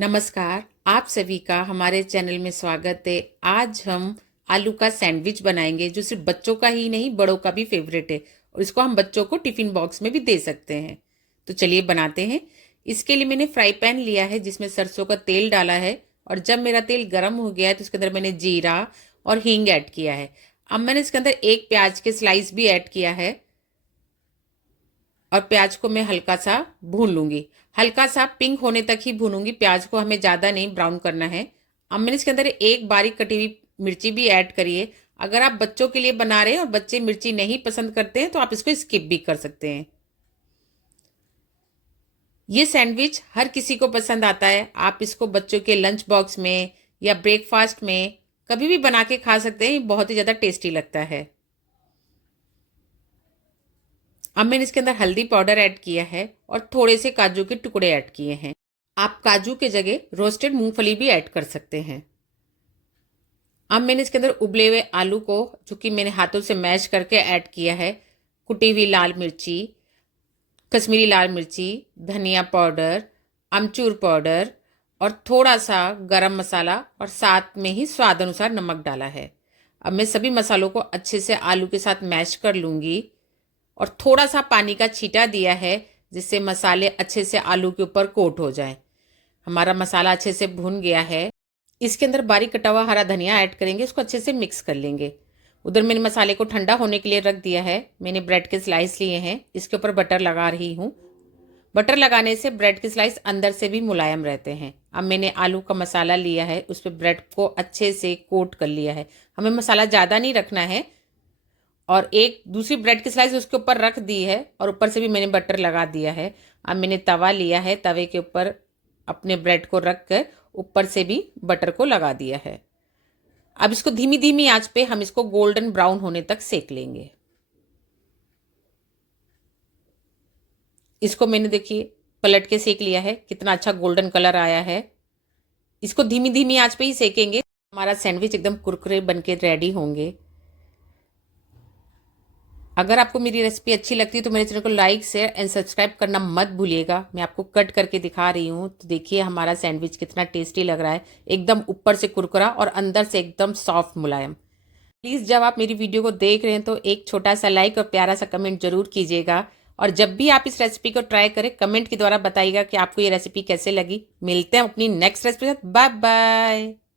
नमस्कार, आप सभी का हमारे चैनल में स्वागत है। आज हम आलू का सैंडविच बनाएंगे जो सिर्फ बच्चों का ही नहीं बड़ों का भी फेवरेट है और इसको हम बच्चों को टिफिन बॉक्स में भी दे सकते हैं। तो चलिए बनाते हैं। इसके लिए मैंने फ्राई पैन लिया है जिसमें सरसों का तेल डाला है और जब मेरा तेल गर्म हो गया है तो उसके अंदर मैंने जीरा और हींग ऐड किया है। अब मैंने इसके अंदर एक प्याज के स्लाइस भी ऐड किया है और प्याज को मैं हल्का सा भून लूंगी। हल्का सा पिंक होने तक ही भूनूंगी, प्याज को हमें ज़्यादा नहीं ब्राउन करना है। अब मैंने इसके अंदर एक बारीक कटी हुई मिर्ची भी ऐड करिए। अगर आप बच्चों के लिए बना रहे हैं और बच्चे मिर्ची नहीं पसंद करते हैं तो आप इसको स्किप भी कर सकते हैं। ये सैंडविच हर किसी को पसंद आता है। आप इसको बच्चों के लंच बॉक्स में या ब्रेकफास्ट में कभी भी बना के खा सकते हैं। ये बहुत ही ज़्यादा टेस्टी लगता है। अब मैंने इसके अंदर हल्दी पाउडर ऐड किया है और थोड़े से काजू के टुकड़े ऐड किए हैं। आप काजू के जगह रोस्टेड मूंगफली भी ऐड कर सकते हैं। अब मैंने इसके अंदर उबले हुए आलू को, जो कि मैंने हाथों से मैश करके ऐड किया है, कुटी हुई लाल मिर्ची, कश्मीरी लाल मिर्ची, धनिया पाउडर, अमचूर पाउडर और थोड़ा सा गरम मसाला और साथ में ही स्वाद अनुसार नमक डाला है। अब मैं सभी मसालों को अच्छे से आलू के साथ मैश कर लूँगी और थोड़ा सा पानी का छींटा दिया है जिससे मसाले अच्छे से आलू के ऊपर कोट हो जाए। हमारा मसाला अच्छे से भुन गया है। इसके अंदर बारीक कटा हुआ हरा धनिया ऐड करेंगे, इसको अच्छे से मिक्स कर लेंगे। उधर मैंने मसाले को ठंडा होने के लिए रख दिया है। मैंने ब्रेड के स्लाइस लिए हैं, इसके ऊपर बटर लगा रही हूँ। बटर लगाने से ब्रेड के स्लाइस अंदर से भी मुलायम रहते हैं। अब मैंने आलू का मसाला लिया है, उस पर ब्रेड को अच्छे से कोट कर लिया है। हमें मसाला ज़्यादा नहीं रखना है। और एक दूसरी ब्रेड की स्लाइस उसके ऊपर रख दी है और ऊपर से भी मैंने बटर लगा दिया है। अब मैंने तवा लिया है, तवे के ऊपर अपने ब्रेड को रख कर ऊपर से भी बटर को लगा दिया है। अब इसको धीमी धीमी आंच पे हम इसको गोल्डन ब्राउन होने तक सेक लेंगे। इसको मैंने देखिए पलट के सेक लिया है, कितना अच्छा गोल्डन कलर आया है। इसको धीमी धीमी आंच पे ही सेकेंगे। हमारा सैंडविच एकदम कुरकुरे बन के रेडी होंगे। अगर आपको मेरी रेसिपी अच्छी लगती है तो मेरे चैनल को लाइक शेयर एंड सब्सक्राइब करना मत भूलिएगा। मैं आपको कट करके दिखा रही हूँ तो देखिए हमारा सैंडविच कितना टेस्टी लग रहा है। एकदम ऊपर से कुरकुरा और अंदर से एकदम सॉफ्ट मुलायम। प्लीज़ जब आप मेरी वीडियो को देख रहे हैं तो एक छोटा सा लाइक और प्यारा सा कमेंट जरूर कीजिएगा। और जब भी आप इस रेसिपी को ट्राई करें कमेंट के द्वारा बताइएगा कि आपको ये रेसिपी कैसे लगी। मिलते हैं अपनी नेक्स्ट रेसिपी के साथ। Bye bye.